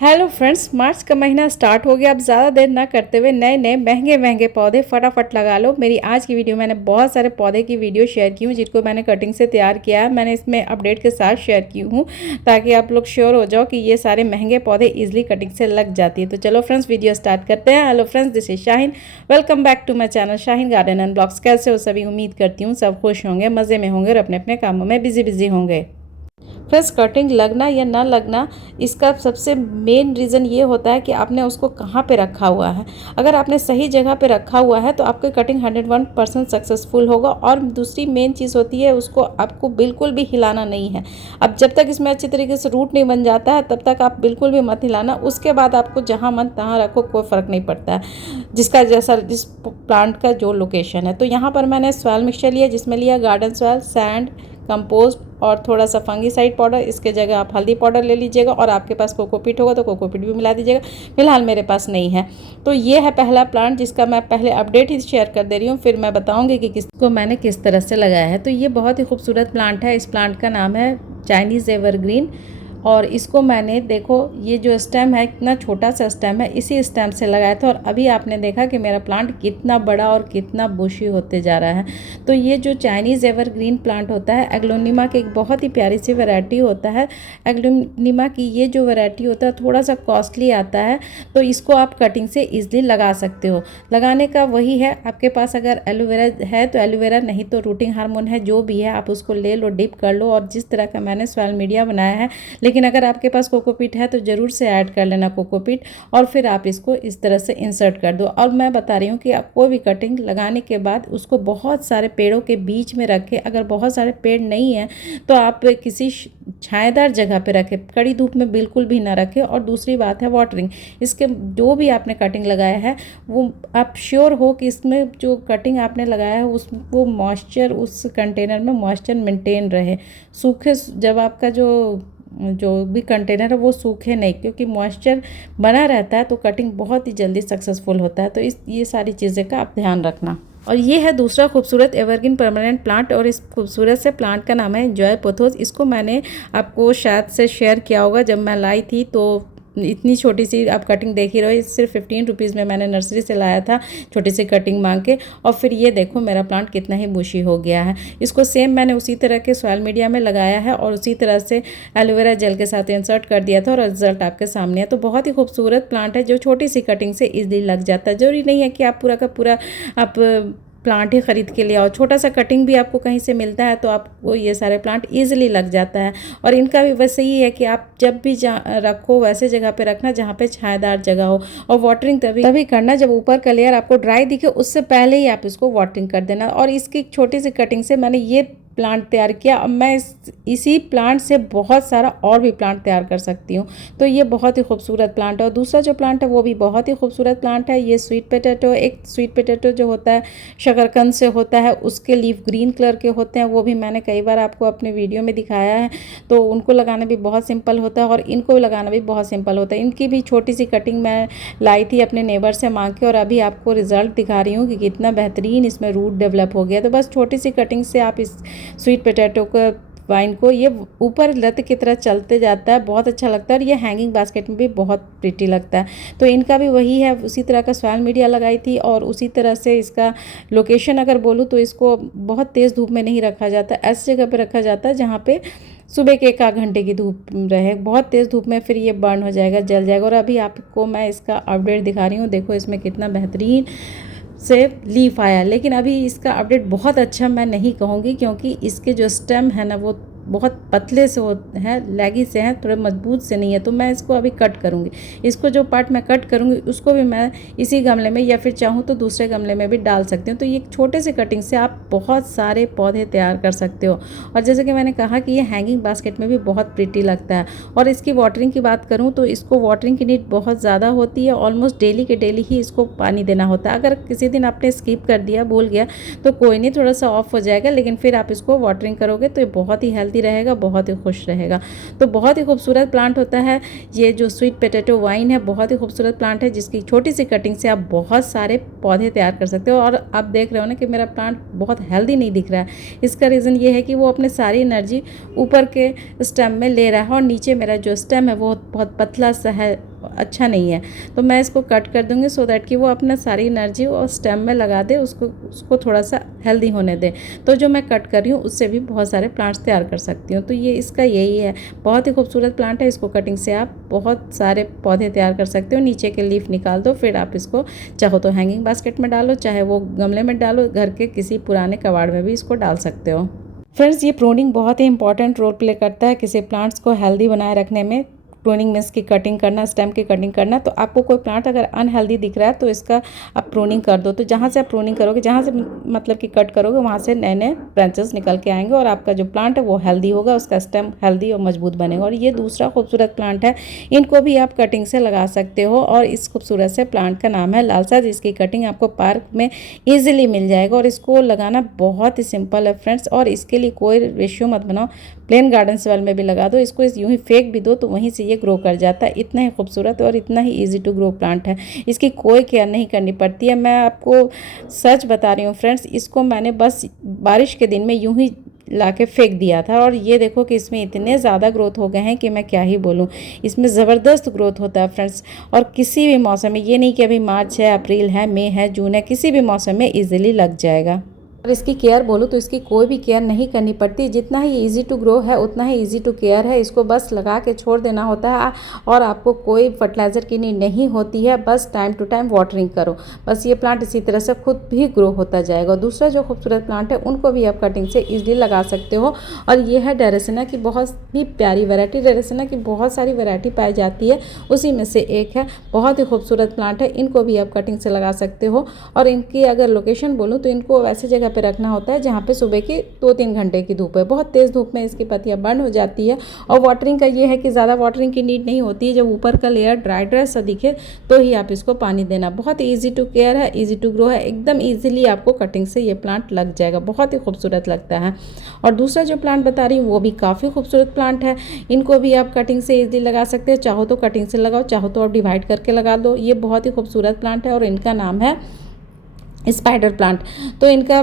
Hello friends, मार्च का महीना start हो गया। अब ज़्यादा देर ना करते हुए नए नए महंगे महंगे पौधे फटाफट लगा लो। मेरी आज की वीडियो मैंने बहुत सारे पौधे की वीडियो शेयर की हूँ जिनको मैंने कटिंग से तैयार किया है। मैंने इसमें अपडेट के साथ शेयर की हूँ ताकि आप लोग श्योर हो जाओ कि ये सारे महंगे पौधे ईजिली कटिंग से लग जाती है। तो चलो फ्रेंड्स, वीडियो स्टार्ट करते हैं। Hello friends, this is Shaheen. Welcome back to my channel Shaheen garden and blogs. कैसे हो सभी? उम्मीद करती हूँ सब खुश होंगे, मज़े में होंगे और अपने अपने कामों में बिजी होंगे। फ्रेंड्स, कटिंग लगना या ना लगना, इसका सबसे मेन रीज़न ये होता है कि आपने उसको कहाँ पे रखा हुआ है। अगर आपने सही जगह पे रखा हुआ है तो आपकी कटिंग 101% सक्सेसफुल होगा। और दूसरी मेन चीज़ होती है, उसको आपको बिल्कुल भी हिलाना नहीं है। अब जब तक इसमें अच्छी तरीके से रूट नहीं बन जाता है तब तक आप बिल्कुल भी मत हिलाना। उसके बाद आपको जहाँ मन तहाँ रखो, कोई फ़र्क नहीं पड़ता है जिसका जैसा जिस प्लांट का जो लोकेशन है। तो यहाँ पर मैंने सॉइल मिक्सचर लिया, जिसमें लिया गार्डन सॉइल, सैंड, कंपोस्ट और थोड़ा सा फंगीसाइड पाउडर। इसके जगह आप हल्दी पाउडर ले लीजिएगा, और आपके पास कोकोपीट होगा तो कोकोपीट भी मिला दीजिएगा। फिलहाल मेरे पास नहीं है। तो ये है पहला प्लांट जिसका मैं पहले अपडेट ही शेयर कर दे रही हूँ, फिर मैं बताऊँगी कि किसको मैंने किस तरह से लगाया है। तो ये बहुत ही खूबसूरत प्लांट है। इस प्लांट का नाम है चाइनीज़ एवरग्रीन। और इसको मैंने, देखो ये जो स्टेम है, इतना छोटा सा स्टेम है, इसी स्टेम से लगाया था। और अभी आपने देखा कि मेरा प्लांट कितना बड़ा और कितना बुशी होते जा रहा है। तो ये जो चाइनीज़ एवरग्रीन प्लांट होता है, एग्लोनिमा की एक बहुत ही प्यारी सी वैरायटी होता है। एग्लोनिमा की ये जो वैरायटी होता है थोड़ा सा कॉस्टली आता है, तो इसको आप कटिंग से ईजिली लगा सकते हो। लगाने का वही है, आपके पास अगर एलोवेरा है तो एलोवेरा, नहीं तो रूटिंग हार्मोन है, जो भी है आप उसको ले लो, डिप कर लो। और जिस तरह का मैंने सॉइल मीडिया बनाया है, लेकिन अगर आपके पास कोकोपीट है तो ज़रूर से ऐड कर लेना कोकोपीट, और फिर आप इसको इस तरह से इंसर्ट कर दो। और मैं बता रही हूँ कि आप कोई भी कटिंग लगाने के बाद उसको बहुत सारे पेड़ों के बीच में रखें। अगर बहुत सारे पेड़ नहीं हैं तो आप किसी छायादार जगह पे रखें, कड़ी धूप में बिल्कुल भी ना रखें। और दूसरी बात है वाटरिंग। इसके जो भी आपने कटिंग लगाया है वो आप श्योर हो कि इसमें जो कटिंग आपने लगाया है वो मॉइस्चर, उस कंटेनर में मॉइस्चर मेंटेन रहे। सूखे, जब आपका जो भी कंटेनर है वो सूखे नहीं, क्योंकि मॉइस्चर बना रहता है तो कटिंग बहुत ही जल्दी सक्सेसफुल होता है। तो ये सारी चीज़ें का आप ध्यान रखना। और ये है दूसरा खूबसूरत एवरग्रीन परमानेंट प्लांट, और इस खूबसूरत से प्लांट का नाम है जॉय पोथोस। इसको मैंने आपको शायद से शेयर किया होगा जब मैं लाई थी। तो इतनी छोटी सी आप कटिंग देख ही रहो, सिर्फ 15 रुपीज़ में मैंने नर्सरी से लाया था, छोटी सी कटिंग मांग के। और फिर ये देखो मेरा प्लांट कितना ही बुशी हो गया है। इसको सेम मैंने उसी तरह के सॉइल मीडिया में लगाया है और उसी तरह से एलोवेरा जेल के साथ इंसर्ट कर दिया था, और रिजल्ट आपके सामने है। तो बहुत ही खूबसूरत प्लांट है जो छोटी सी कटिंग से ईजिली लग जाता है। जरूरी नहीं है कि आप पूरा का पूरा आप प्लांट ही ख़रीद के लिए आओ, छोटा सा कटिंग भी आपको कहीं से मिलता है तो आपको ये सारे प्लांट ईजिली लग जाता है। और इनका भी वैसे ही है कि आप जब भी रखो वैसे जगह पे रखना जहाँ पे छायादार जगह हो। और वाटरिंग तभी करना जब ऊपर का लेयर आपको ड्राई दिखे, उससे पहले ही आप इसको वाटरिंग कर देना। और इसकी छोटी सी कटिंग से मैंने ये प्लांट तैयार किया। अब मैं इसी प्लांट से बहुत सारा और भी प्लांट तैयार कर सकती हूँ। तो ये बहुत ही खूबसूरत प्लांट है। और दूसरा जो प्लांट है वो भी बहुत ही खूबसूरत प्लांट है। ये स्वीट पोटैटो, एक स्वीट पोटैटो जो होता है शकरकंद से होता है, उसके लीफ ग्रीन कलर के होते हैं। वो भी मैंने कई बार आपको अपने वीडियो में दिखाया है। तो उनको लगाना भी बहुत सिंपल होता है और इनको लगाना भी बहुत सिंपल होता है। इनकी भी छोटी सी कटिंग मैं लाई थी अपने नेबर से मांग के, और अभी आपको रिजल्ट दिखा रही हूँ कि कितना बेहतरीन इसमें रूट डेवलप हो गया। तो बस छोटी सी कटिंग से आप इस स्वीट पोटैटो को, वाइन को, ये ऊपर लत की तरह चलते जाता है, बहुत अच्छा लगता है। और ये हैंगिंग बास्केट में भी बहुत प्रिटी लगता है। तो इनका भी वही है, उसी तरह का सॉइल मीडिया लगाई थी। और उसी तरह से इसका लोकेशन अगर बोलूँ तो इसको बहुत तेज़ धूप में नहीं रखा जाता, ऐसी जगह पे रखा जाता है जहाँ पे सुबह के 1 आध घंटे की धूप रहे। बहुत तेज़ धूप में फिर ये बर्न हो जाएगा, जल जाएगा। और अभी आपको मैं इसका अपडेट दिखा रही हूँ, देखो इसमें कितना बेहतरीन से लीफ आया। लेकिन अभी इसका अपडेट बहुत अच्छा मैं नहीं कहूँगी, क्योंकि इसके जो स्टेम है ना वो बहुत पतले से हैं, लैगी से हैं, थोड़े मजबूत से नहीं है। तो मैं इसको अभी कट करूँगी। इसको जो पार्ट मैं कट करूँगी उसको भी मैं इसी गमले में, या फिर चाहूँ तो दूसरे गमले में भी डाल सकती हूँ। तो ये छोटे से कटिंग से आप बहुत सारे पौधे तैयार कर सकते हो। और जैसे कि मैंने कहा कि ये हैंगिंग बास्केट में भी बहुत प्रिटी लगता है। और इसकी वाटरिंग की बात करूँ तो इसको वाटरिंग की नीड बहुत ज़्यादा होती है। ऑलमोस्ट डेली के डेली ही इसको पानी देना होता है। अगर किसी दिन आपने स्किप कर दिया, भूल गया, तो कोई नहीं, थोड़ा सा ऑफ हो जाएगा, लेकिन फिर आप इसको वाटरिंग करोगे तो ये बहुत ही हेल्दी रहेगा, बहुत ही खुश रहेगा। तो बहुत ही खूबसूरत प्लांट होता है ये जो स्वीट पोटैटो वाइन है। बहुत ही खूबसूरत प्लांट है जिसकी छोटी सी कटिंग से आप बहुत सारे पौधे तैयार कर सकते हो। और आप देख रहे हो ना कि मेरा प्लांट बहुत हेल्दी नहीं दिख रहा है। इसका रीज़न ये है कि वो अपने सारी एनर्जी ऊपर के स्टेम में ले रहा है, और नीचे मेरा जो स्टेम है वो बहुत पतला सा है, अच्छा नहीं है। तो मैं इसको कट कर दूँगी सो दैट कि वो अपना सारी एनर्जी और स्टेम में लगा दे, उसको थोड़ा सा हेल्दी होने दे। तो जो मैं कट कर रही हूँ उससे भी बहुत सारे प्लांट्स तैयार कर सकती हूँ। तो ये इसका यही है, बहुत ही खूबसूरत प्लांट है। इसको कटिंग से आप बहुत सारे पौधे तैयार कर सकते हो। नीचे के लीफ निकाल दो, फिर आप इसको चाहो तो हैंगिंग बास्केट में डालो, चाहे वो गमले में डालो, घर के किसी पुराने कबाड़ में भी इसको डाल सकते हो। फ्रेंड्स, ये प्रूनिंग बहुत ही इंपॉर्टेंट रोल प्ले करता है किसी प्लांट्स को हेल्दी बनाए रखने में। प्रूनिंग मीन्स की कटिंग करना, स्टेम की कटिंग करना। तो आपको कोई प्लांट अगर अनहेल्दी दिख रहा है तो इसका आप प्रूनिंग कर दो। तो जहाँ से आप प्रूनिंग करोगे, जहाँ से मतलब कि कट करोगे, वहाँ से नए नए ब्रांचेस निकल के आएंगे और आपका जो प्लांट है वो हेल्दी होगा, उसका स्टेम हेल्दी और मजबूत बनेगा। और ये दूसरा खूबसूरत प्लांट है, इनको भी आप कटिंग से लगा सकते हो। और इस खूबसूरत से प्लांट का नाम है लालसा, जिसकी कटिंग आपको पार्क में ईजिली मिल जाएगा। और इसको लगाना बहुत ही सिंपल है फ्रेंड्स। और इसके लिए कोई रेशियो मत बनाओ, प्लेन गार्डन सॉइल में भी लगा दो, इसको यूं ही फेंक भी दो तो वहीं से ये ग्रो कर जाता है। इतना ही खूबसूरत और इतना ही इजी टू ग्रो प्लांट है। इसकी कोई केयर नहीं करनी पड़ती है। मैं आपको सच बता रही हूँ फ्रेंड्स, इसको मैंने बस बारिश के दिन में यूं ही ला के फेंक दिया था और ये देखो कि इसमें इतने ज़्यादा ग्रोथ हो गए हैं कि मैं क्या ही बोलूँ। इसमें ज़बरदस्त ग्रोथ होता है फ्रेंड्स। और किसी भी मौसम में, ये नहीं कि अभी मार्च है, अप्रैल है, मई है, जून है, किसी भी मौसम में ईजिली लग जाएगा। और इसकी केयर बोलूँ तो इसकी कोई भी केयर नहीं करनी पड़ती। जितना ही इजी टू ग्रो है उतना ही इजी टू केयर है। इसको बस लगा के छोड़ देना होता है और आपको कोई फर्टिलाइज़र की नीड नहीं होती है। बस टाइम टू टाइम वाटरिंग करो, बस ये प्लांट इसी तरह से खुद भी ग्रो होता जाएगा। दूसरा जो खूबसूरत प्लांट है उनको भी आप कटिंग से ईजिली लगा सकते हो। और ये है डेरेसिना की बहुत ही प्यारी वैरायटी। डेरेसिना की बहुत सारी वैरायटी पाई जाती है, उसी में से एक है। बहुत ही खूबसूरत प्लांट है, इनको भी आप कटिंग से लगा सकते हो। और इनकी अगर लोकेशन बोलूँ तो इनको वैसे जगह पे रखना होता है जहाँ पे सुबह की 2-3 घंटे की धूप है। बहुत तेज़ धूप में इसकी पत्तियाँ बर्न हो जाती है। और वाटरिंग का ये है कि ज़्यादा वाटरिंग की नीड नहीं होती है। जब ऊपर का लेयर ड्राई सा दिखे तो ही आप इसको पानी देना। बहुत ईजी टू केयर है, ईजी टू ग्रो है, एकदम ईजिली आपको कटिंग से ये प्लांट लग जाएगा। बहुत ही खूबसूरत लगता है। और दूसरा जो प्लांट बता रही हूँ वो भी काफ़ी खूबसूरत प्लांट है। इनको भी आप कटिंग से ईजिली लगा सकते हो। चाहो तो कटिंग से लगाओ, चाहो तो आप डिवाइड करके लगा दो। ये बहुत ही खूबसूरत प्लांट है और इनका नाम है स्पाइडर प्लांट। तो इनका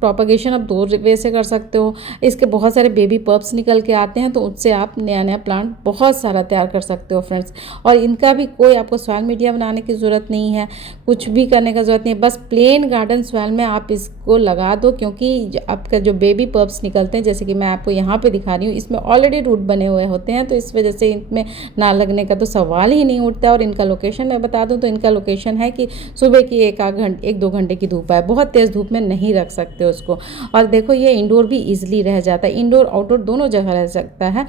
प्रोपगेशन आप 2 वे से कर सकते हो। इसके बहुत सारे बेबी पप्स निकल के आते हैं तो उससे आप नया नया प्लांट बहुत सारा तैयार कर सकते हो फ्रेंड्स। और इनका भी कोई आपको सॉइल मीडिया बनाने की ज़रूरत नहीं है, कुछ भी करने का ज़रूरत नहीं है। बस प्लेन गार्डन सॉइल में आप इसको लगा दो, क्योंकि आपका जो बेबी पप्स निकलते हैं, जैसे कि मैं आपको यहाँ पर दिखा रही हूँ, इसमें ऑलरेडी रूट बने हुए होते हैं। तो इस वजह से इनमें ना लगने का तो सवाल ही नहीं उठता। और इनका लोकेशन मैं बता दूँ तो इनका लोकेशन है कि सुबह की 1-2 घंटे की धूप है, बहुत तेज़ धूप में नहीं रख सकते उसको। और देखो ये इंडोर भी इजीली रह जाता है, इंडोर आउटडोर दोनों जगह रह सकता है।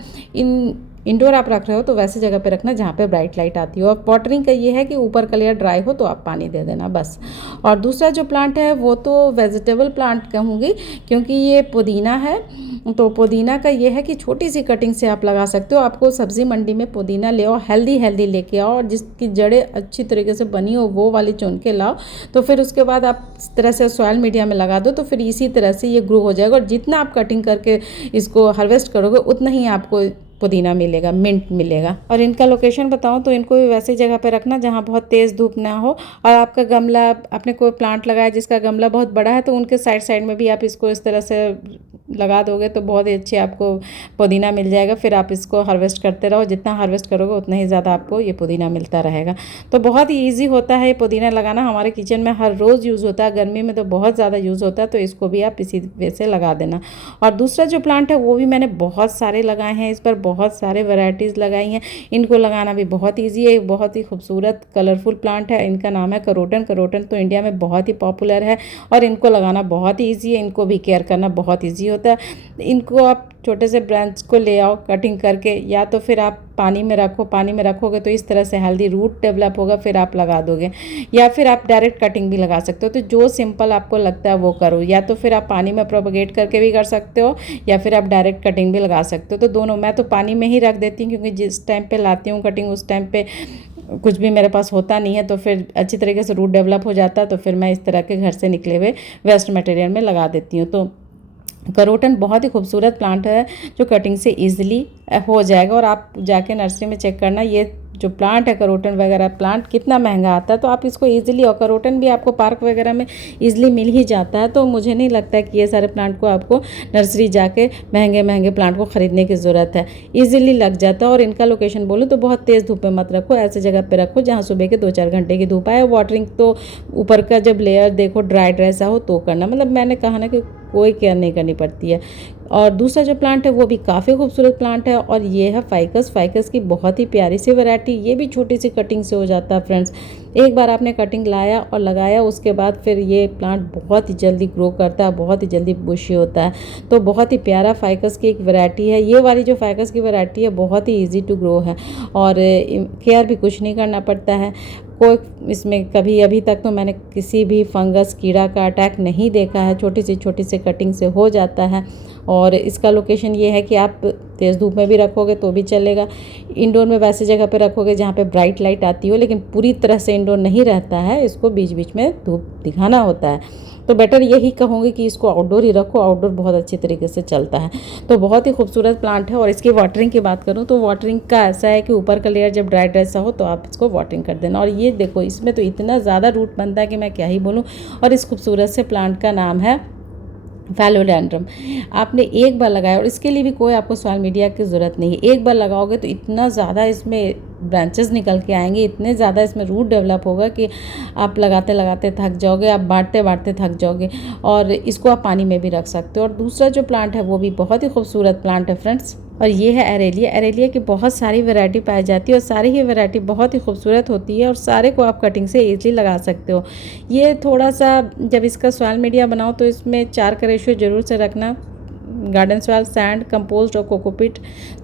इंडोर आप रख रहे हो तो वैसे जगह पे रखना जहाँ पे ब्राइट लाइट आती हो। और वाटरिंग का ये है कि ऊपर का लेयर ड्राई हो तो आप पानी दे देना बस। और दूसरा जो प्लांट है वो तो वेजिटेबल प्लांट कहूँगी, क्योंकि ये पुदीना है। तो पुदीना का ये है कि छोटी सी कटिंग से आप लगा सकते हो। आपको सब्जी मंडी में पुदीना ले आओ, हेल्दी लेके आओ, और जिसकी जड़ें अच्छी तरीके से बनी हो वो वाली चुन के लाओ। तो फिर उसके बाद आप इस तरह से सॉइल मीडिया में लगा दो तो फिर इसी तरह से ये ग्रो हो जाएगा। और जितना आप कटिंग करके इसको हार्वेस्ट करोगे उतना ही आपको पुदीना मिलेगा, मिंट मिलेगा। और इनका लोकेशन बताऊं तो इनको भी वैसी जगह पे रखना जहां बहुत तेज़ धूप ना हो। और आपका गमला, आपने कोई प्लांट लगाया जिसका गमला बहुत बड़ा है तो उनके साइड में भी आप इसको इस तरह से लगा दोगे तो बहुत ही अच्छे आपको पुदीना मिल जाएगा। फिर आप इसको हार्वेस्ट करते रहो, जितना हार्वेस्ट करोगे उतना ही ज़्यादा आपको ये पुदीना मिलता रहेगा। तो बहुत ही ईजी होता है ये पुदीना लगाना, हमारे किचन में हर रोज़ यूज़ होता है, गर्मी में तो बहुत ज़्यादा यूज़ होता है। तो इसको भी आप इसी वे से लगा देना। और दूसरा जो प्लांट है वो भी मैंने बहुत सारे लगाए हैं, इस पर बहुत सारे वैरायटीज़ लगाई हैं। इनको लगाना भी बहुत ईजी है, बहुत ही खूबसूरत कलरफुल प्लांट है। इनका नाम है करोटन। करोटन तो इंडिया में बहुत ही पॉपुलर है और इनको लगाना बहुत ईजी है, इनको भी केयर करना बहुत ईजी होता है। इनको आप छोटे से ब्रांच को ले आओ कटिंग करके, या तो फिर आप पानी में रखो, पानी में रखोगे तो इस तरह से हेल्दी रूट डेवलप होगा, फिर आप लगा दोगे। या फिर आप डायरेक्ट कटिंग भी लगा सकते हो। तो जो सिंपल आपको लगता है वो करो, या तो फिर आप पानी में प्रोपगेट करके भी कर सकते हो या फिर आप डायरेक्ट कटिंग भी लगा सकते हो। तो दोनों, मैं तो पानी में ही रख देती हूँ क्योंकि जिस टाइम पे लाती हूँ कटिंग उस टाइम पे कुछ भी मेरे पास होता नहीं है, तो फिर अच्छी तरीके से रूट डेवलप हो जाता है। तो फिर मैं इस तरह के घर से निकले हुए वेस्ट मटेरियल में लगा देती हूँ। तो करोटन बहुत ही खूबसूरत प्लांट है जो कटिंग से ईजिली हो जाएगा। और आप जाके नर्सरी में चेक करना, ये जो प्लांट है करोटन वगैरह प्लांट कितना महंगा आता है, तो आप इसको ईजिली, और करोटन भी आपको पार्क वगैरह में ईजिली मिल ही जाता है। तो मुझे नहीं लगता है कि ये सारे प्लांट को आपको नर्सरी जाके महंगे महंगे प्लांट को ख़रीदने की ज़रूरत है, ईजिली लग जाता है। और इनका लोकेशन बोलूँ तो बहुत तेज़ धूप में मत रखो, ऐसे जगह पे रखो जहाँ सुबह के 2-4 घंटे की धूप आए। वाटरिंग तो ऊपर का जब लेयर देखो ड्राई सा हो तो करना, मतलब मैंने कहा ना कि कोई केयर नहीं करनी पड़ती है। और दूसरा जो प्लांट है वो भी काफ़ी खूबसूरत प्लांट है, और ये है फाइकस। फाइकस की बहुत ही प्यारी सी वैरायटी, ये भी छोटी सी कटिंग से हो जाता है फ्रेंड्स। एक बार आपने कटिंग लाया और लगाया, उसके बाद फिर ये प्लांट बहुत ही जल्दी ग्रो करता है, बहुत ही जल्दी बुशी होता है। तो बहुत ही प्यारा फाइकस की एक वैरायटी है। ये वाली जो फाइकस की वैरायटी है बहुत ही ईजी टू ग्रो है, और केयर भी कुछ नहीं करना पड़ता है। कोई इसमें कभी अभी तक तो मैंने किसी भी फंगस कीड़ा का अटैक नहीं देखा है, छोटी सी कटिंग से हो जाता है। और इसका लोकेशन ये है कि आप तेज़ धूप में भी रखोगे तो भी चलेगा, इंडोर में वैसे जगह पे रखोगे जहाँ पे ब्राइट लाइट आती हो, लेकिन पूरी तरह से इंडोर नहीं रहता है, इसको बीच बीच में धूप दिखाना होता है। तो बेटर यही कहूँगी कि इसको आउटडोर ही रखो, आउटडोर बहुत अच्छी तरीके से चलता है। तो बहुत ही खूबसूरत प्लांट है। और इसकी वाटरिंग की बात करूँ तो वाटरिंग का ऐसा है कि ऊपर का लेयर जब ड्राई सा हो तो आप इसको वाटरिंग कर देना। और ये देखो इसमें तो इतना ज़्यादा रूट बनता है कि मैं क्या ही बोलूँ। और इस खूबसूरत से प्लांट का नाम है फैलोडेंड्रम। आपने एक बार लगाया, और इसके लिए भी कोई आपको सोशल मीडिया की ज़रूरत नहीं है। एक बार लगाओगे तो इतना ज़्यादा इसमें ब्रांचेस निकल के आएंगे, इतने ज़्यादा इसमें रूट डेवलप होगा कि आप लगाते लगाते थक जाओगे, आप बांटते बांटते थक जाओगे। और इसको आप पानी में भी रख सकते हो। और दूसरा जो प्लांट है वो भी बहुत ही खूबसूरत प्लांट है फ्रेंड्स, और ये है एरेलिया। एरेलिया की बहुत सारी वैरायटी पाई जाती है, और सारी ही वैरायटी बहुत ही खूबसूरत होती है, और सारे को आप कटिंग से ईजिली लगा सकते हो। ये थोड़ा सा जब इसका सॉइल मीडिया बनाओ तो इसमें 4 का रेशियो ज़रूर से रखना, गार्डन सॉइल, सैंड, कंपोस्ट और कोकोपीट,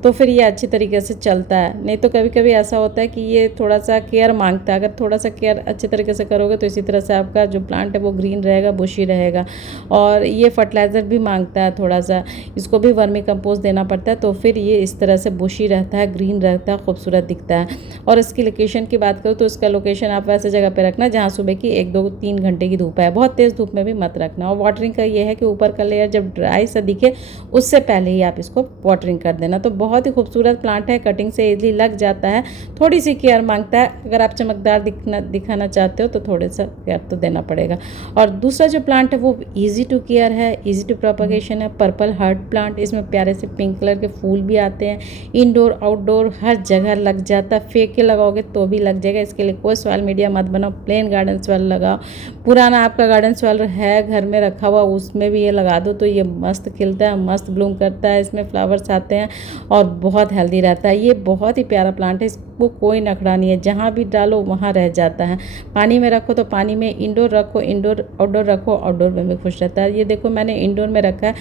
तो फिर ये अच्छी तरीके से चलता है। नहीं तो कभी कभी ऐसा होता है कि ये थोड़ा सा केयर मांगता है। अगर थोड़ा सा केयर अच्छे तरीके से करोगे तो इसी तरह से आपका जो प्लांट है वो ग्रीन रहेगा, बुशी रहेगा। और ये फर्टिलाइज़र भी मांगता है थोड़ा सा, इसको भी वर्मी कंपोस्ट देना पड़ता है, तो फिर ये इस तरह से बुशी रहता है, ग्रीन रहता है, खूबसूरत दिखता है। और इसकी लोकेशन की बात करूँ तो इसका लोकेशन आप वैसे जगह पर रखना जहाँ सुबह की 1-2-3 घंटे की धूप है, बहुत तेज़ धूप में भी मत रखना। और वाटरिंग का ये है कि ऊपर का लेयर जब ड्राई सा दिखे उससे पहले ही आप इसको वाटरिंग कर देना। तो बहुत ही खूबसूरत प्लांट है, कटिंग से इजीली लग जाता है, थोड़ी सी केयर मांगता है। अगर आप चमकदार दिखाना चाहते हो तो थोड़े सा केयर तो देना पड़ेगा। और दूसरा जो प्लांट है वो इजी टू केयर है, इजी टू प्रोपगेशन है, पर्पल हार्ट प्लांट। इसमें प्यारे से पिंक कलर के फूल भी आते हैं, इंडोर आउटडोर हर जगह लग जाता है, फेंक के लगाओगे तो भी लग जाएगा। इसके लिए कोई सॉइल मीडिया मत बनाओ, प्लेन गार्डन सॉइल लगाओ। पुराना आपका गार्डन सॉइल है घर में रखा हुआ, उसमें भी ये लगा दो तो ये मस्त खिलता है, मस्त ब्लूम करता है, इसमें फ्लावर्स आते हैं और बहुत हेल्दी रहता है। ये बहुत ही प्यारा प्लांट है, इसको कोई नखरा नहीं है, जहाँ भी डालो वहाँ रह जाता है। पानी में रखो तो पानी में, इंडोर रखो इंडोर, आउटडोर रखो आउटडोर में भी खुश रहता है। ये देखो मैंने इंडोर में रखा है,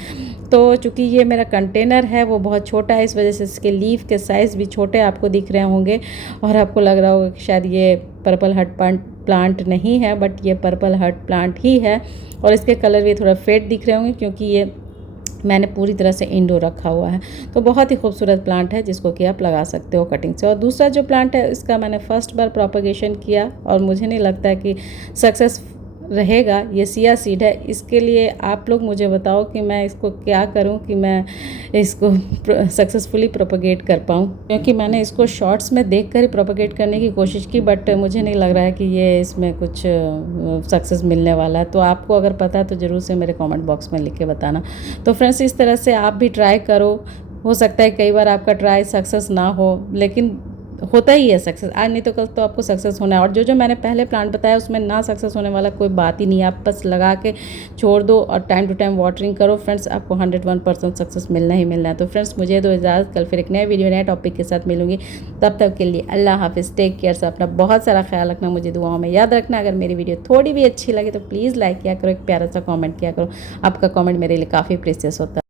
तो चूँकि ये मेरा कंटेनर है वो बहुत छोटा है, इस वजह से इसके लीफ के साइज़ भी छोटे आपको दिख रहे होंगे, और आपको लग रहा होगा कि शायद ये पर्पल हार्ट प्लांट नहीं है, बट ये पर्पल हार्ट प्लांट ही है। और इसके कलर भी थोड़ा फेड दिख रहे होंगे क्योंकि ये मैंने पूरी तरह से इंडोर रखा हुआ है। तो बहुत ही खूबसूरत प्लांट है जिसको कि आप लगा सकते हो कटिंग से। और दूसरा जो प्लांट है इसका मैंने फर्स्ट बार प्रोपगेशन किया, और मुझे नहीं लगता है कि सक्सेस रहेगा। ये सिया सीड है, इसके लिए आप लोग मुझे बताओ कि मैं इसको क्या करूं कि मैं इसको सक्सेसफुली प्रोपगेट कर पाऊं, क्योंकि मैंने इसको शॉर्ट्स में देखकर ही प्रोपगेट करने की कोशिश की, बट मुझे नहीं लग रहा है कि ये इसमें कुछ सक्सेस मिलने वाला है। तो आपको अगर पता है तो ज़रूर से मेरे कमेंट बॉक्स में लिख के बताना। तो फ्रेंड्स इस तरह से आप भी ट्राई करो, हो सकता है कई बार आपका ट्राई सक्सेस ना हो, लेकिन होता ही है सक्सेस, आज नहीं तो कल तो आपको सक्सेस होना है। और जो मैंने पहले प्लांट बताया उसमें ना सक्सेस होने वाला कोई बात ही नहीं है, आप बस लगा के छोड़ दो और टाइम टू टाइम वाटरिंग करो फ्रेंड्स, आपको 101% सक्सेस मिलना ही मिलना है। तो फ्रेंड्स मुझे दो इजाज़त, कल फिर एक नए वीडियो नए टॉपिक के साथ मिलूंगी। तब तक के लिए अल्लाह हाफिज़, टेक केयर से अपना बहुत सारा ख्याल रखना, मुझे दुआओं में याद रखना। अगर मेरी वीडियो थोड़ी भी अच्छी लगे तो प्लीज़ लाइक किया करो, एक प्यारा सा कॉमेंट किया करो, आपका कॉमेंट मेरे लिए काफ़ी प्रेशियस होता है।